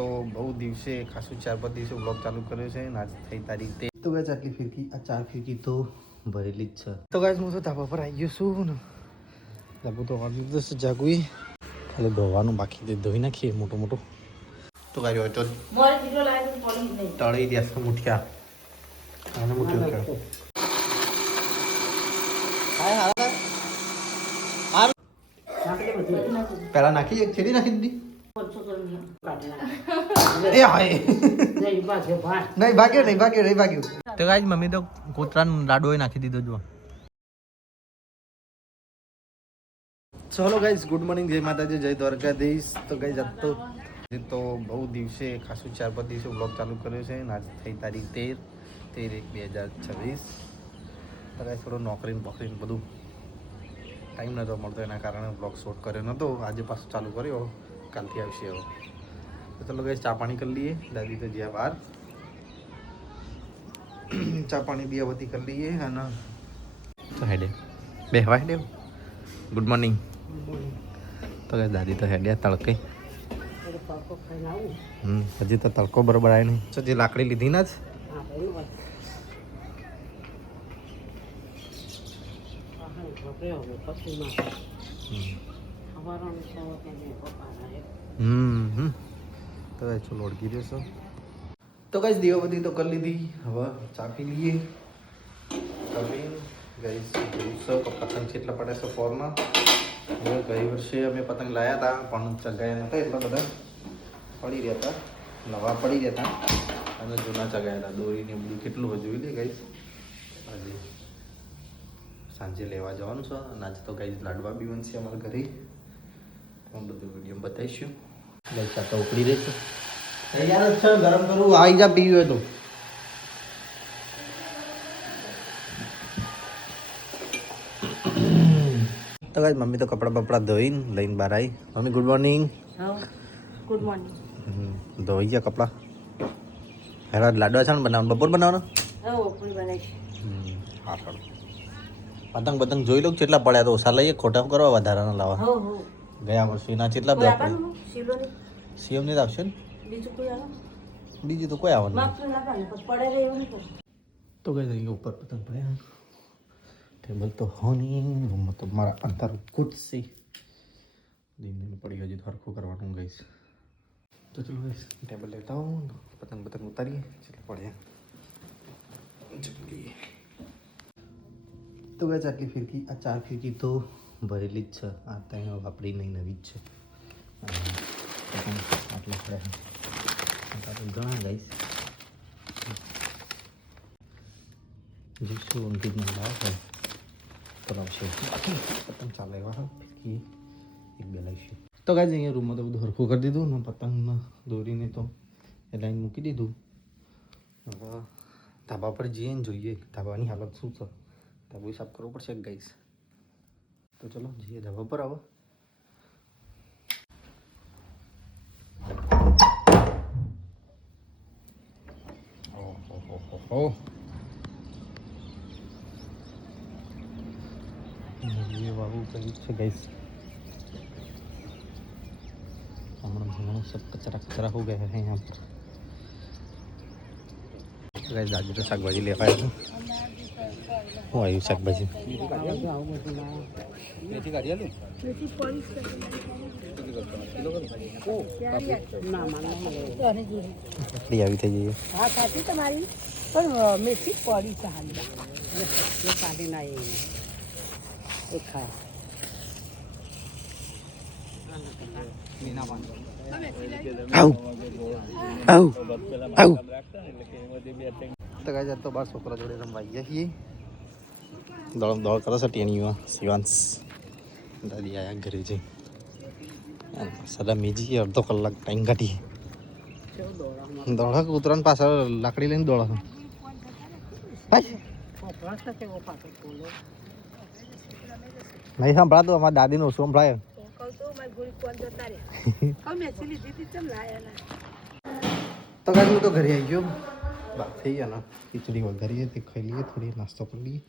તો બહુ દિવસે ખાસું ચાર પાંચ દિવસે બ્લોગ ચાલુ કર્યો છે આજ થઈ તારીખ તે તો ગાય આટલી ફિરકી આ ચાર ફિરકી તો ભરેલી જ છે. તો ગાય હું તો ધાબા પર આવી ગયો છું ને. ધાબુ તો વાળી દીધું છે જાગુએ. ખાલી ધોવાનું બાકી છે ધોઈ નાખીએ મોટું મોટું. તો ગાય હોય તો તળી દ્યા છે મુઠિયા. આને મુઠ્યો પેલા નાખી એક છેડી નાખી દીધી. નહીં, ભાગ્યો નહીં ભાગ્યો નહીં ભાગ્યો. તો ગાય મમ્મી તો કૂતરાનો લાડુ નાખી દીધો જો ચલો ગાઈઝ ગુડ મોર્નિંગ જય માતાજી જય દ્વારકાધીશ. તો ગાઈઝ આજ તો તો બહુ દિવસે ખાસું ચાર પાંચ દિવસે બ્લોગ ચાલુ કર્યો છે આજ થઈ તારીખ તેર તેર એક બે હજાર છવ્વીસ. તો ગાઈઝ થોડો નોકરીને બોકરીને બધું ટાઈમ નહોતો મળતો એના કારણે બ્લોગ શૂટ કર્યો નહોતો આજે પાછું ચાલુ કર્યો. કાલથી આવશે હવે તો ચલો ગાઈઝ ચા પાણી કરી લઈએ. દાદી તો જ્યાં બહાર. ચા પાણી બી દિયાવતી કરી લઈએ અને હેડે. બેહવા હેડે ગુડ મોર્નિંગ તો કઈ દાદી તો હેડ્યા તડકે. હમ, હજી તો તડકો બરોબર આવે નહીં. તો લાકડી લીધી ના જ. હવે. હમ. હમ તો ચલો ઓળખી દેશો તો ગાઈસ દીવાબત્તી તો કરી લીધી. હવે ચા પી લઈએ. કપી ગાઈસ જોઈશું પતંગ કેટલા પડે છે ફોરમાં હવે ગઈ વર્ષે અમે પતંગ લાયા હતા, પણ ચગાયા નહોતા એટલા બધા. પડી રહ્યા હતા. નવા પડી રહ્યા હતા. અને જૂના ચગાયા હતા. દોરીને બધું કેટલું જોઈ લે ગાઈસ આજે સાંજે લેવા જવાનું છે. અને આજે તો ગાઈસ લાડવા બી બનશે અમારા ઘરે. હું બધું વીડિયો બતાવીશું ગાઈસ તો ઉકળી રહેશે તૈયાર જ છે ગરમ કરવું આવી જા પીવું હોય તો તો ગાઈસ મમ્મી તો કપડાં બપડા ધોઈને લઈને બહાર આવી mummy good morning good morning ધોઈ ગયા કપડાં હેરા લાડવા છે ને બનાવવાનું બપોર બનાવવાનો હા ઓપડી બનાવી હા પતંગ પતંગ જોઈ લો કેટલા પડ્યા તો ઓછા લઈએ ખોટા કરવા વધારાના લાવવા હો હો ગયા વર્ષે. ના કેટલા બધા શીલોની સીએમ ને જ આવશે ને? બીજું કોઈ આવે? બીજું તો કોઈ આવવાનું. તો કઈ જઈએ ઉપર પતંગ પડે ટેબલ તો હોની રૂમમાં તો મારા અંતર કૂદશે. દિન પડી હજી હરખું કરવાનું ગઈશ. તો ચલો ગઈશ ટેબલ લેતા હું પતંગ પતંગ ઉતારીએ ચલો પડ્યા તો ગઈ આટલી ફિરકી આ ચાર ફિરકી તો ભરેલી જ છે. આ ત્યાં વાપરી નહીં, નવી જ છે. આટલા આપણે ઘણા ગાઈશ લાવ છે કરાવશે બાકી પતંગ ચાલે ફિરકી એક, બે લાવીશું તો ગાય અહીંયા રૂમમાં તો બધું હરખું કરી દીધું ને પતંગમાં દોરીને તો એ લાઈન મૂકી દીધું. હવે ધાબા પર જઈએ ને જોઈએ ધાબાની હાલત શું છે. ધાબો સાફ કરવો પડશે, ગાઈસ. તો ચલો જઈએ ધાબા પર આવો ઓહો ये बाबू कहीं से गई हमारा हमारा सब कचरा कचरा हो गया है यहाँ पर ગાઈસ આજે તો શાકભાજી લેવા આવ્યો હું આવ્યું શાકભાજી. એટલી આવી થઈ જઈએ. હા સાચી તમારી. પણ મેથી પડી સારી સારી ના એ ખાય. આવ. આવ. આવ. તો ગાય તો બાર છોકરા જોડે રમવા ગયા છીએ. દોડ દોડ કરે છે ટેણીમાં શિવાંશ. દાદી આયા ઘરે જઈ. સદા મેજી અડધો કલાક ટાઈમ કાઢી દોડક દોડા દોડા પાછળ લાકડી લઈને દોડક. નહીં સંભળાતું, અમારા દાદીનું ઓછું સંભળાય? તો હતી ગાડી હું તો ઘરે આવી ગયો. બાપ થઈ ગયા ને. ખીચડી વધારીએ તે ખાઈ લઈએ થોડી નાસ્તો કરી લઈએ.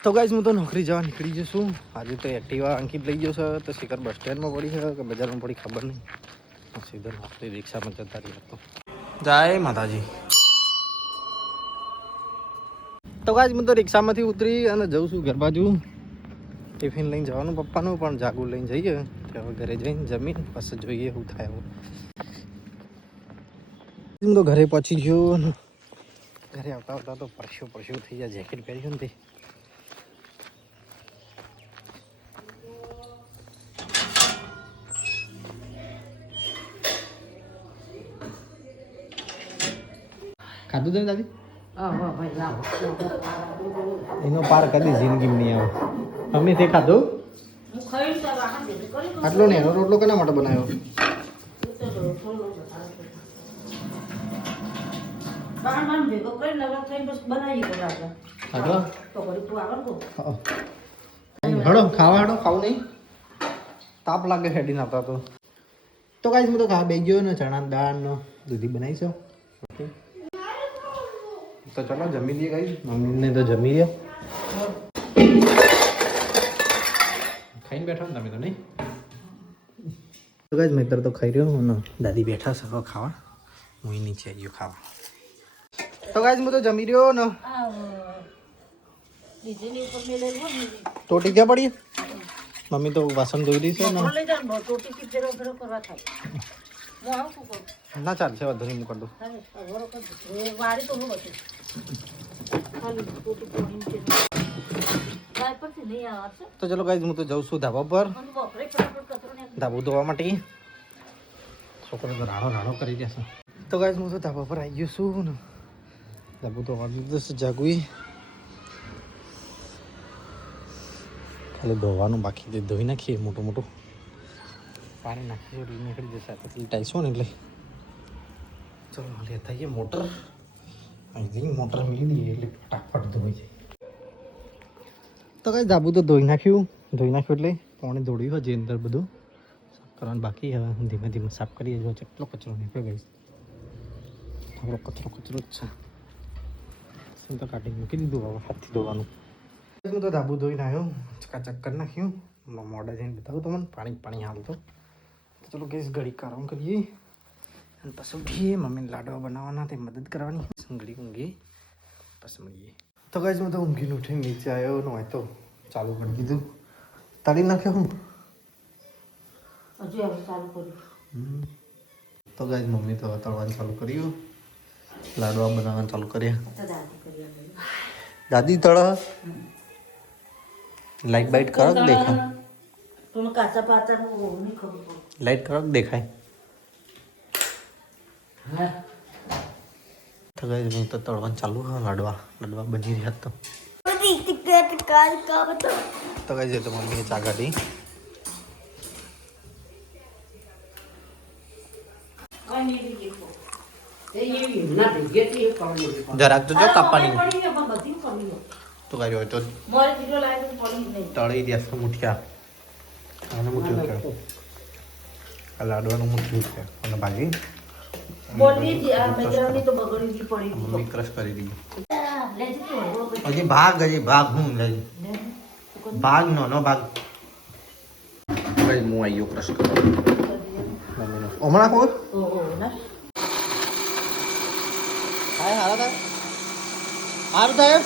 તો ગાઈઝ હું તો નોકરી જવા નીકળી જશું આજે તો એક્ટિવા અંકિત લઈ જશે તો શિખર બસ સ્ટેન્ડમાં પડી છે કે બજારમાં પડી ખબર નહીં. સીધો નોકરી રિક્ષામાં જતા રહી તો. જય માતાજી. તો ગાઈઝ હું તો રિક્ષામાંથી ઉતરી અને જઉં છું ઘર બાજુ. ટિફિન લઈને જવાનું પપ્પાનું પણ જાગુ લઈને જઈએ. તો હવે ઘરે જઈને જમીન પછી જોઈએ શું થાય એવું. તો ઘરે પહોંચી ગયો. ઘરે આવતા આવતા તો પરસ્યું પરસ્યું થઈ જાય જેકેટ પહેર્યું ને તે. ખાધું તમે દાદી? એનો પાર કદી જિંદગીમાં નહીં આવે. અમે તે ખાધું. આટલો ને એનો રોટલો કેના માટે બનાવ્યો. હડો ખાવા હડો ખાવું નહીં. તાપ લાગે હેડીને આવતા તો. તો કાંઈ હું તો ખા બે ગયો ને ચણા દાળનો દૂધી બનાવી છો. તો ચલો જમી લઈએ કઈ મમ્મીને તો જમી લે ખાઈને બેઠા ને તમે તો નહીં તો મિત્ર તો ખાઈ રહ્યો હું દાદી બેઠા છે હવે ખાવા. હું નીચે ગયો ખાવા. તો કાંઈ હું તો જમી રહ્યો ને. ટોટી ક્યાં પડી? મમ્મી તો વાસણ ધોઈ રહી છે ને. બપોર લઈ જાઓ ને, ટોટીથી ફેરો ફેરો કરવા હું આવું ના ચાલશે વાંધો નહીં હું કરી દઉં તો ચલો ગાઈઝ હું તો જાઉં છું ધાબા પર ધાબુ ધોવા માટે. છોકરો તો રાડો રાડો કરી દેશે. તો ગાઈઝ હું તો ધાબા પર આવી ગયો છું ને. ધાબુ ધોવા દીધું જાગવી ખાલી ધોવાનું બાકી તે ધોઈ નાખીએ મોટું મોટું. પાણી નાખીએ નીકળી જશે. પછી ટાઈસો ને એટલે. ચલો લેતા આવીએ મોટર. અહીંથી મોટર મિલી દઈએ એટલે ફટાફટ ધોઈ જાય. તો કઈ ધાબુ તો ધોઈ નાખ્યું. ધોઈ નાખ્યું એટલે પાણી ધોડ્યું હજી અંદર બધું. સાફ કરવાનું બાકી હવે ધીમે ધીમે સાફ કરીએ જો કેટલો કચરો નીકળ્યો ગઈ આપણો કચરો કચરો જ છે. તો કાઢી મૂકી દીધું હવે હાથથી ધોવાનું. હું તો ધાબુ ધોઈને આવ્યો. ચકાચક કરી નાખ્યું. મોડા જઈને બતાવું તમને. પાણી પાણી હાલતો. તો ચલો ગેસ ઘડી કામ કરીએ. અને પછી ઉઠીએ. મમ્મીને લાડવા બનાવવાના તે મદદ કરવાની. સંગડી ઊંઘીએ. પછી મળીએ. તો કઈ હું તો ઊંઘીને ઉઠીને નીચે આવ્યો ન હોય તો ચાલુ કરી દીધું. તળી નાખ્યો હું? હજુ હવે ચાલુ કર્યું તો ગાઈઝ મમ્મી તો તળવાનું ચાલુ કર્યું. લાડવા બનાવવાનું ચાલુ કર્યા. દાદી તળ. લાઈટ બાઈટ કરો કે દેખાય. લાઈટ કરો કે દેખાય. હા? તો ગાઈઝ હું તો તળવાનું ચાલુ હા લાડવા લાડવા બની રહ્યા તો તો ગાઈઝ એ તો મમ્મીએ ચા કાઢી જરાક તો જો કાપવાની તો ગાઈ હોય તો તળી દેશે મુઠિયા આનું મુઠ્ઠીયું છે આ લાડવાનું મુઠ્ઠીયું છે અને ભાજી હજી ભાગ હજી ભાગ હું લઈ ભાગ નો નો ભાગ. ભાઈ હું આવી ક્રશ કરવા હમણાં કોઈ હાય હારા થાય હારું થાય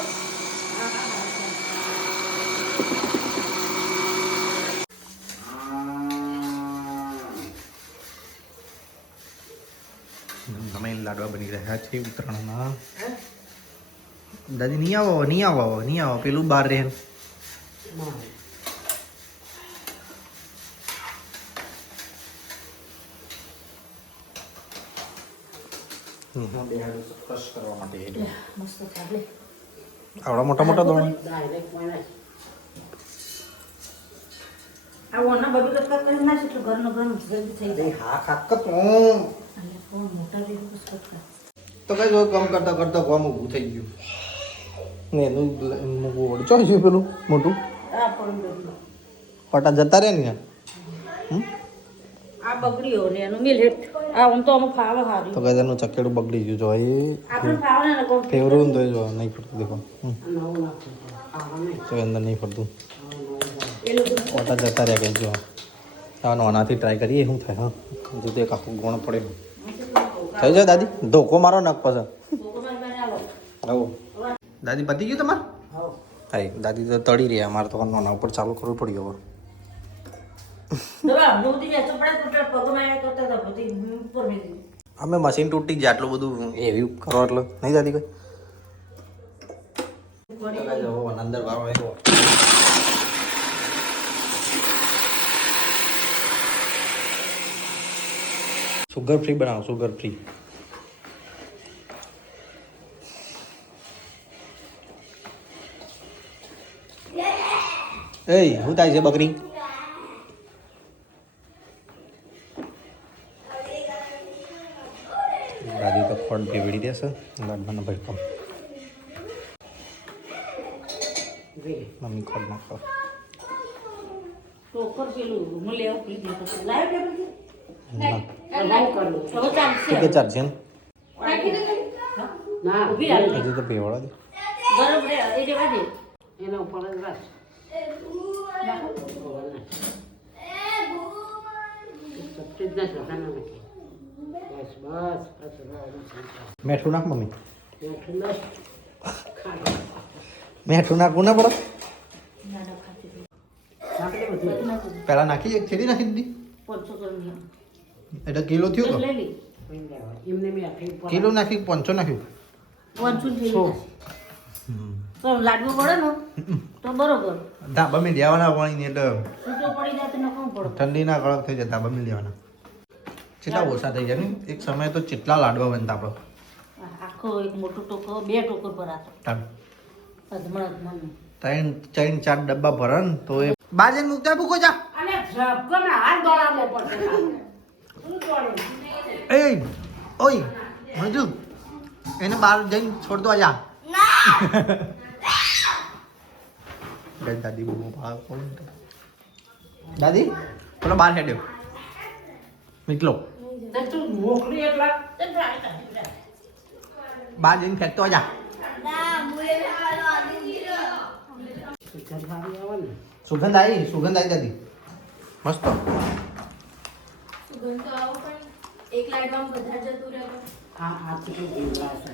તમે લાડવા બની રહ્યા છે ઉત્તરાયણના દાદી નહીં આવો નહીં આવો નહીં આવો પેલું બહાર રહે કરવા માટે આવડા મોટા મોટા દોણ આ ઓના બધું કટકા કરી નાખે એટલે ઘરનો ઘર જલ્દી થઈ જાય હા ખાક તો અને કોણ મોટા બી બસ કટકા તો કઈ કામ કરતા કરતા કામ ઊભું થઈ ગયું. ને એનું મૂકવું પડે છે ગયું પેલું? મોટું? પટા જતા રહે ને હમ? આ બગડ્યો ને એનું મિલ આ હું તો અમુક ફાવે હારી. તો કઈ એનું ચકેડું બગડી ગયું જો એ આપણે ફાવે ને કોણ ફેવરું તો જો નહીં ફરતું દેખો. ખાવા તો અંદર નહીં ફરતું. એ પટા જતા રહ્યા કઈ જો. આનો નાનાથી ટ્રાય કરીએ શું થાય હા? જો તો આખું ગોણ પડે. થઈ જાય દાદી? ધોકો મારો નખ આવો. દાદી પતી ગયું તમારે? હા દાદી તો તળી રહ્યા. અમારે તો નોના ઉપર ચાલુ કરવું પડ્યું હવે. અમે મશીન તૂટી જાય આટલું બધું એવી કરો એટલે. નહીં દાદી કોઈ? અંદર વાળો આવ્યો. સુગર ફ્રી બનાવો સુગર ફ્રી એ શું થાય છે બકરી દાદી તો ખોટ ભેવડી દેશે લાડવાનો ભાઈ કમ મમ્મી ખોટ નાખો ના કે ચાલશે ને હજી તો ભેવડા દે એના ઉપર જ રાખ મેઠું નાખ મમ્મી મેઠું નાખવું ના પડે પહેલા નાખી એક છેડી નાખી દીધી એટલે કિલો થયું તો કિલો પાંચસો નાખ્યું લાડવું પડે ને તો બરોબર ધાબા મેં લેવાના પાણી એટલે છૂટો પડી જાય તો નખવું પડે ઠંડી ના કડક થઈ જાય ધાબા મેં લેવાના કેટલા ઓછા થઈ જાય એક સમયે તો કેટલા લાડવા બનતા આપણો આખો એક મોટો ટોકો બે ત્રણ ત્રણ ચાર ડબ્બા ભરે ને તો એ બાજે મૂકતા ભૂકો જા અને ઝબકો હાથ દોડાવવો પડશે શું દોડે? એ ઓય મજુ એને બહાર જઈને છોડ દો જા દાદી બહુ ભાવ કોણ દાદી પેલો બહાર હેડ્યો. નીકળો. બહાર જઈને ફેંકતો જા. સુગંધ આવી સુગંધ આવી દાદી. મસ્ત. સુગંધ તો આવો પણ એક લાઈટમાં જતું રહે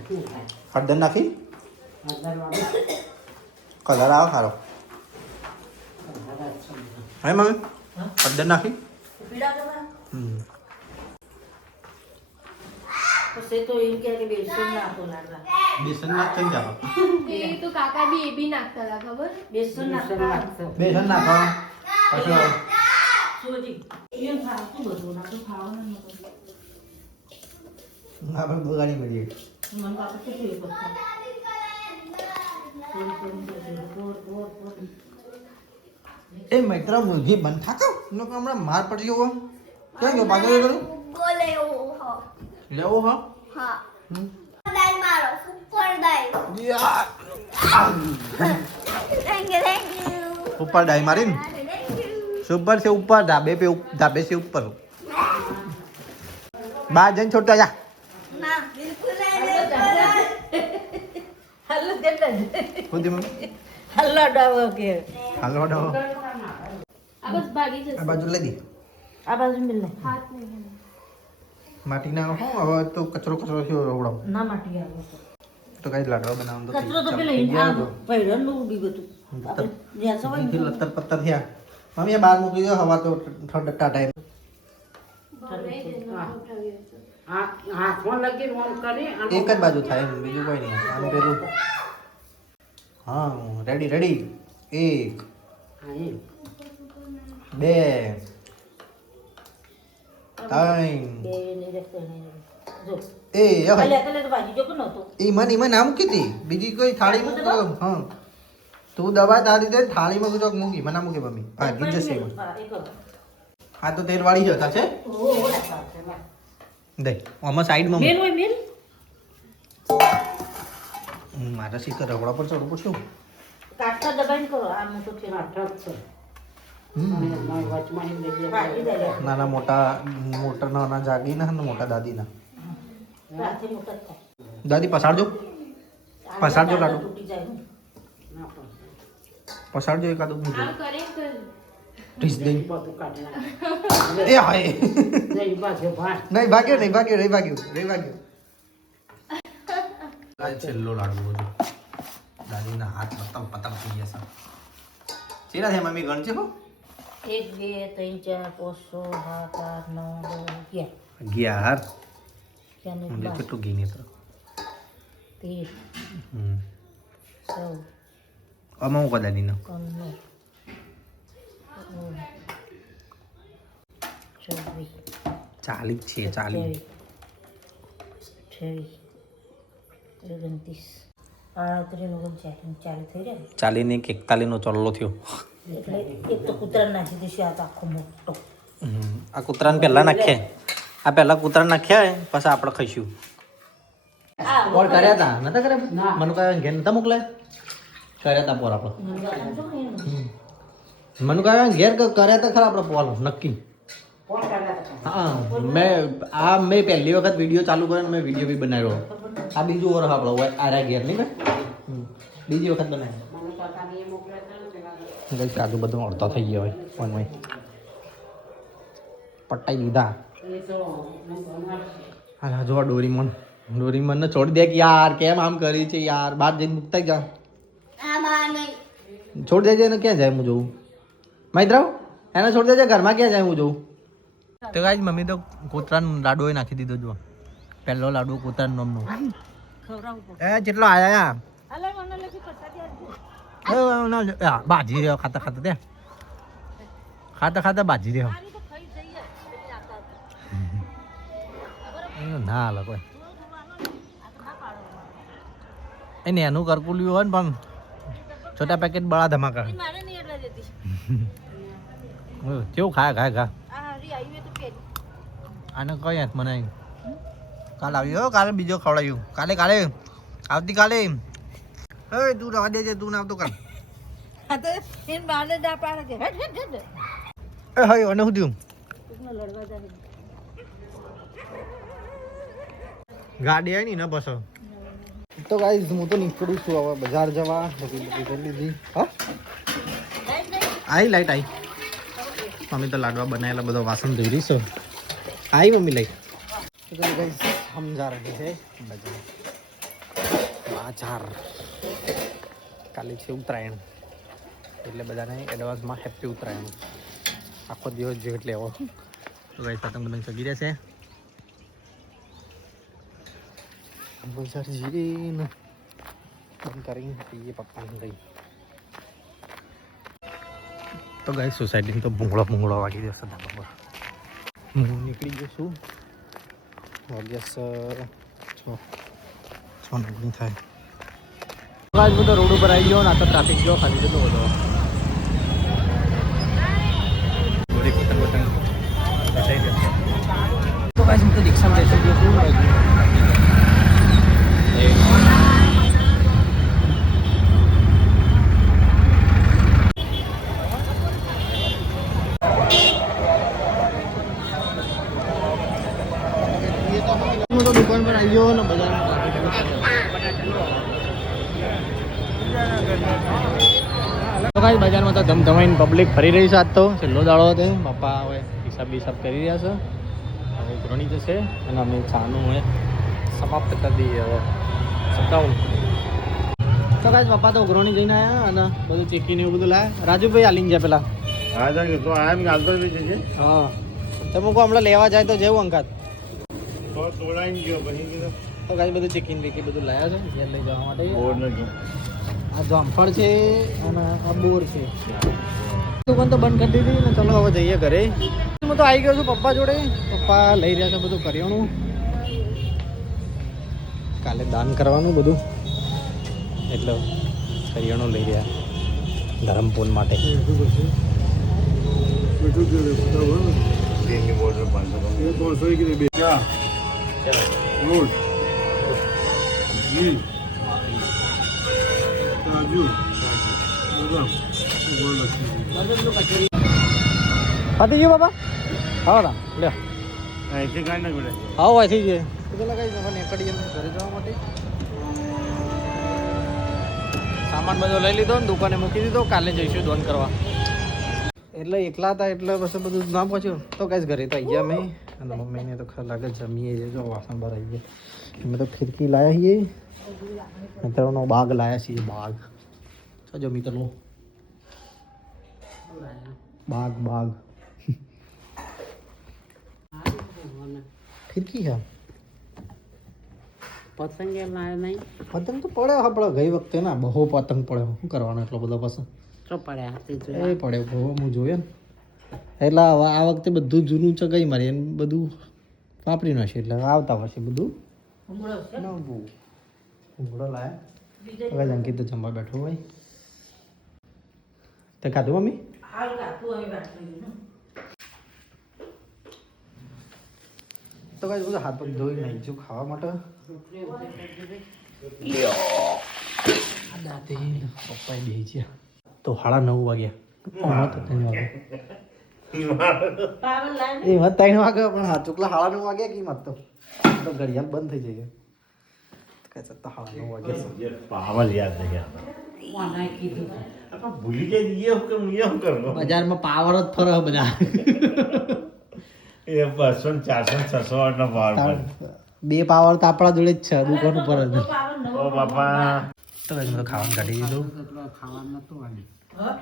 શું થાય હળદર નાખી? કલર આવે છે. હે મમ્મી? હળદર નાખી? બેસન નાખો બેસન નાખી જાવ એ તો કાકા બી એ બી નાખતા ખબર? બેસન બેસન નાખતા. બેસન નાખો. પછી આપણે બગાડી મળીએ એ મિત્ર મુરઘી બંધ થાકો નો કે હમણાં માર પડી ગયો ક્યાં ગયો બાજુ ગયો બોલે હો. લેવો હા. હા. દાઈ મારો ઉપર દાઈ યાર થેન્ક યુ થેન્ક યુ ઉપર દાઈ મારી ને થેન્ક યુ સુપર से ऊपर ढाबे पे उप- ढाबे से ऊपर बाहर जन छोटा जा ના બિલકુલ નહીં હલ્લો કેટલા खुद मम्मी હલ્લો ડાવો કે હાલો હાલો આ બસ ભાગી જશે આ બાજુ લઈ દી આ બાજુ મિલ લે હાથ નહીં માટી ના હું હવે તો કચરો કચરો થયો રોવડો ના માટી આવે તો કઈ લાડવા બનાવવાનું તો કચરો તો ચાલ, પેલા થઈ ગયા આ તો. પૈડન નું ઉડી ગયું આપણે જ્યાં સવાય બીજી લત્તર પત્તર થયા મમ્મી આ બહાર મૂકી દો હવા તો ઠંડક ટાઈમ એક જ બાજુ થાય એમ, બીજું કોઈ નહીં. આમ પેલું. હા રેડી રેડી એક બે ત્રણ. એ આમ ઈમન ઈમન ના મૂકી હતી. બીજી કોઈ થાળીમાં મૂકી હા. તું દવા તારી દે થાળીમાં કોઈ ચોક મૂકી મને મૂકી મમ્મી. હા ગીત જશે. હા તો તેલ વાળી જતા છે. દે આમાં સાઈડમાં મેલ હોય મેલ. મારા શીખર રગડા પર ચડવું પડશે કાઠા દબાઈને કરો આ મોટો છે. આઠ છે નાના મોટા મોટા નાના જાગીના અને મોટા જ થાય. દાદી પસાડજો પસાડજો લાડુ. પસાડજો એકાદું નાખ. એ હાય. નહીં બાજુ ભાઈ નહીં ભાગ્યો નહીં ભાગ્યો રહી ભાગ્યો નહીં ભાગ્યો. આ છેલ્લો લાડવો હતો દાદીના હાથ પતમ પતમ થઈ ગયા છે. ચેરા છે મમ્મી? ગણ છે હો? એક બે ત્રણ ચાર પાંચ છ સાત આઠ નવ દસ અગિયાર. અગિયાર? કેટલું નહીં તો તેર. હમ. ચૌદ. હું કદાચ દીનો પંદર સોળ છવ્વીસ ચાલીસ છે ચાલીસ અઠ્યાવીસ ઓગણત્રીસ આડત્રીસ ઓગણચાલીસ ચાલીસ થઈ ને? ચાલીને એક એકતાલીસનો ચલ્લો થયો. એટલે એક તો કૂતરા નાખી દઈશું આ તો આખો મોટો. હમ. આ કૂતરાને પહેલા નાખ્યા આ પહેલા કૂતરા નાખ્યા પછી આપણે ખાઈશું. પોર કર્યા હતા. નતા કર્યા? મને કયા ઘેર નતા મોકલાય? કર્યા હતા પોર આપણે મને કહ્યું ઘેર ક- કર્યા હતા ખરા આપણે પોલ નક્કી. હા મેં આ મેં પહેલી વખત વીડિયો ચાલુ કર્યો મેં વીડિયો બી બનાવ્યો. આ બીજું વર્ષ આપણો આરા ઘેર નહીં મેં બીજી વખત બનાવ્યો. આજુ બધું અડધો થઈ ગયો હોય ફોનમાં પટાઈ દીધા હા તો હું બનાવશે. જો ડોરીમન ડોરીમન. ને છોડી દે કે યાર કેમ આમ કરી છે યાર? બહાર જઈને મૂકતા જા છોડી દેજે એને ક્યાં જાય હું જોઉં? મૈત્રાવ એને છોડી દેજે, ઘરમાં ક્યાં જાય હું જોઉં? તો ગાઈ મમ્મી તો કૂતરાનો લાડુ નાખી દીધો જો પહેલો લાડુ કૂતરાનો નામનો એ, જેટલો આયા બાજી રહ્યો, ખાતા ખાતા ત્યાં ખાતા ખાતા ભાજી રહ્યો. ના હાલે કોઈ. એ નેનું કરકુલ્યું હોય ને, પણ છોટા પેકેટ બળા ધમાકા. મારે નહીં એટલે દેતી. ઓય, કેવું ખાય ખાય ખા. આને કઈ હાથ મને કાલ આવ્યો કાલે બીજો ખવડાવ્યું કાલે કાલે. આવતીકાલે એ તું રવા દેજે તું ના આવતો કાલ. એ હઈ અને શું થયું? ગાડી આવી ને બસ. તો ગાઈઝ હું તો નીકળું છું હવે બજાર જવા. બધી લીધી. હા? આવી લાઈટ આવી મમ્મી તો લાડવા બનાવેલા, બધા વાસણ ધોઈ રહી છે આવી મમ્મી લઈ. તો ગાઈઝ સમજા રહી છે બજાર. બજાર. કાલે છે ઉત્તરાયણ. એટલે બધાને એડવાન્સમાં હેપી ઉત્તરાયણ. આખો દિવસ જે એટલે એવો તો ગાઈઝ પતંગ બતંગ ચગી રહ્યા છે બજાર જઈને ફોન કરીને પીએ પપ્પાને ગઈ તો ગાય સોસાયટીમાં તો ભૂંગળો ભૂંગળો વાગી જશે ધાબા પર હું નીકળી ગયો છું વાગ્યા છ છ નવની થાય આજ બધો રોડ ઉપર આવી ગયો ને આ તો ટ્રાફિક જો ખાલી જતો બધો બધી પતંગ પતંગ બચાઈ દે તો ગાઈસ હું તો રિક્ષામાં બેસી ગયો છું હું તો દુકાન પર આવી ગયો ને બધા કાંઈ બજારમાં તો ધમધમાઈને પબ્લિક ફરી રહી છે આજ તો. છેલ્લો દાડો હતો પપ્પા હવે હિસાબ બિસાબ કરી રહ્યા છે. હવે ઉઘરણી જશે અને અમે ચાનું હવે સમાપ્ત કરી દઈએ હવે. સત્તાવન. તો કાંઈ પપ્પા તો ઉઘરણી જઈને આવ્યા અને બધું ચેકીને એવું બધું લાયા. રાજુભાઈ આલીને જાય પેલા? હા તો તો આમ ગાલતો હા. તમે કહો હમણાં લેવા જાય તો જેવું અંકાત. તો તોડાઈને ગયો પછી તો કાંઈ બધું ચેકિંગ બીકી બધું લાયા છે? ઘેર લઈ જવા માટે? બોર નથી આ જામફળ છે અને આ બોર છે. દુકાન તો બંધ કરી દીધી ને ચલો હવે જઈએ ઘરે. હું તો આવી ગયો છું પપ્પા જોડે. પપ્પા લઈ રહ્યા છે બધું કરિયાણું. કાલે દાન કરવાનું બધું. એટલે કરિયાણું લઈ રહ્યા ધરમપુર માટે. બોર્ડર પાંચસો લોટ ઘી કાજુ બદામ પતી ગયું બાપા હા રામ લે અહીંથી નાખ બેટા આવો અહીંથી જ સામાન બધો લઈ લીધો ને દુકાને મૂકી દીધો કાલે જઈશું ધોન કરવા. એટલે એકલા હતા એટલે પછી બધું ના પહોંચ્યું. તો કઈ ઘરે તો આવી ગયા અને મમ્મીને તો ખરા લાગે જમીએ છે જો વાસણ ભરાઈ ગયા અમે તો ફિરકી લાયા છીએ મિત્રોનો બાગ લાયા છીએ બાગ જો મિત્રો બાગ બાગ ફિરકી છે પતંગ એમ નહીં પતંગ તો પડે આપણે ગઈ વખતે ના બહુ પતંગ પડ્યો શું કરવાનો એટલો બધો પસંદ તો પડ્યા હાથે એ પડે બહુ હું જોયો ને એટલે આ વખતે બધું જૂનું છે ગઈ મારી. એને બધું વાપરી નાખશે એટલે આવતા વર્ષે બધું નવું. લાયા. હવે અંકિત તો જમવા બેઠો ભાઈ તે ખાધું મમ્મી? તો કઈ બધું હાથ પગ ધોઈ નાખ્યું ખાવા માટે. પપ્પાએ બે છે તો સાડા નવ વાગ્યા. તો ત્રણ વાગે. એ મત ત્રણ વાગે પણ હા ચૂકલા સાડા નવ વાગ્યા કે મત તો? તો ઘડિયાળ બંધ થઈ જાય. કઈ સત્તા યાદ આવતા ભૂલી જાય હું કરું એ હું કરું. બજારમાં પાવર જ ફરે બધા. એ બસો ને ચારસો ને છસો વાટનો પાવર બે પાવર તો આપણા જોડે જ છે દુકાન ઉપર જ. ઓ બાપા. તો કઈ ખાવાનું કાઢી દીધું. ખાવાનું નતું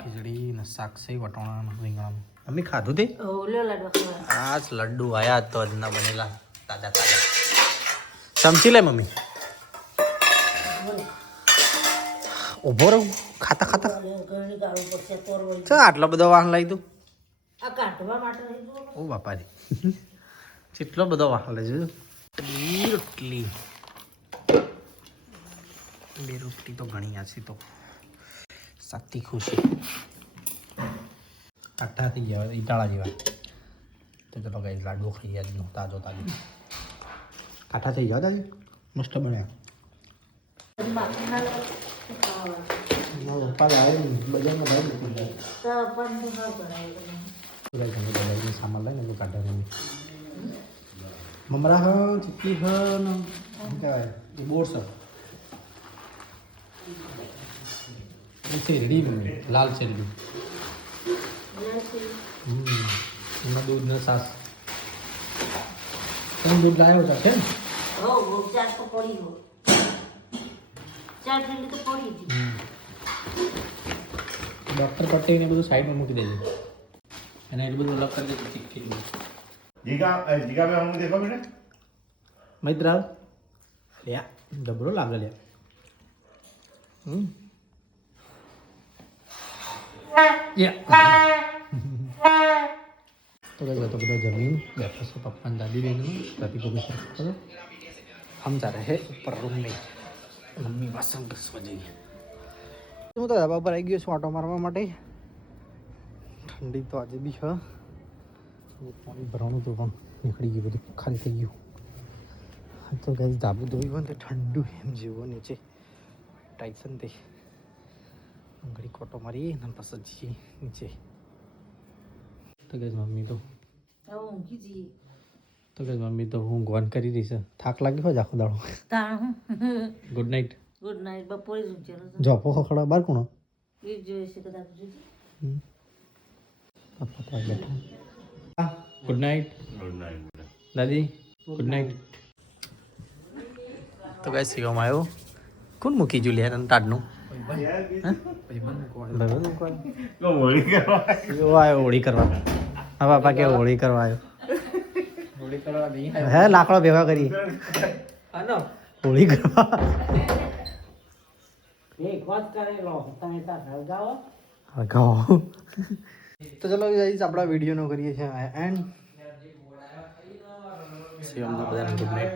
ખીચડી ને શાક છે વટોણા રીંગણાનું મમ્મી ખાધું તે? આ લડ્ડુ આયા તો આજના બનેલા તાજા તાજા. ચમચી લે મમ્મી. ઊભો રહું ખાતા ખાતા. ચા આટલો બધો વાહન લઈ તું ઓ બાપા બાપાજી. કેટલો બધો વાહન લઈ જજો રોટલી બે રોટલી તો ઘણી આછી તો. સાચી ખુશી. કાઠા થઈ ગયા હવે ઈટાળા જેવા. તો ચલો કઈ લાડુ ખાઈ આજનો તાજો તાજો કાઠા થઈ ગયા દાદી મસ્ત બન્યા. પપ્પા લાવે બજારમાં ભાઈ મૂકી દે તો પણ તો ન કરાય તમે. બધા ઘણી બધા સામાન લઈને. બધું કાઢવાનું મમરા હ ચીકી હ શું કહેવાય? એ બોર શેરડી લાલ શેરડી એમાં દૂધ ને સાસ. તમે દૂધ લાવ્યો છે ડૉક્ટર બધું સાઈડમાં મૂકી દેજો. અને એટલું બધું અલગ કરી દેજો જીગા જીગા ભાઈ હું દેખો બેટા? મૈત્ર લ્યા ડબરો લાગે લ્યા. હમ. તો કઈ જતો બધા જમીન બેઠા છે પપ્પા અને દાદી બહેનો દાદી બધું સરખું કરો હમ જા રહે ઉપર રૂમ નહીં મમ્મી વાસણ ઘસવા જઈએ હું તો ધાબા પર આવી ગયો છું ઓટો મારવા માટે ઠંડી તો આજે બી છે પાણી ભરવાનું તો પણ નીકળી ગયું બધું ખાલી થઈ ગયું તો ગઈ ધાબુ ધોઈ હોય તો ઠંડુ એમ જેવો નીચે ટાઈસન તે ઘડી ખોટો મારી ને પછી જઈએ નીચે તો ગઈ મમ્મી તો તો ગઈ મમ્મી તો હું ગોન કરી રહી છે થાક લાગ્યો હોય આખો દાડો ગુડ નાઇટ ગુડ નાઇટ બપોરે જ. જોપો ખખડા બાર કોણ એ જોઈએ છે કદાચ ગુડ નાઇટ ગુડ નાઇટ દાદી ગુડ નાઇટ તો કઈ સીવામાં આવ્યો કોણ મૂકી જુલિયા તને તાડનું હોળી કરવા. આવ્યો હોળી કરવા. હા બાપા કે હોળી કરવા આવ્યો હે લાકડો ભેગા કરી હોળી કરવા. કહો તો ચલો ગાઈસ આપણા વિડીયોનો કરીએ છીએ એન્ડ શિવમના બધાને ગુડ નાઇટ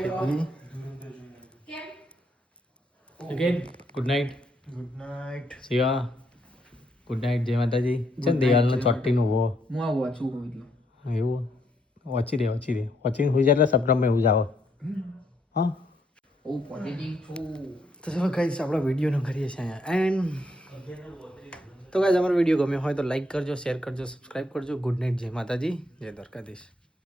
કહી good night good night Siya good night જય માતાજી. છે દિવાલનો ચોટ્ટીનો ઊભો. હું આવું વાંચું હું એટલે. એવું? ઓછી રે ઓછી રે ઓછી હોઈ જાય એટલે સપ્ટેમ્બર એવું જ આવે હા? ઓ પોઝિટિવ છું. તો ચલો ગાઈસ આપણા વિડીયોનો કરીએ છીએ અહીંયા. એન્ડ તો ગાઈસ અમારો વીડિયો ગમ્યો હોય તો લાઈક કરજો શેર કરજો સબસ્ક્રાઈબ કરજો. ગુડ નાઇટ જય માતાજી. જય દ્વારકાધીશ.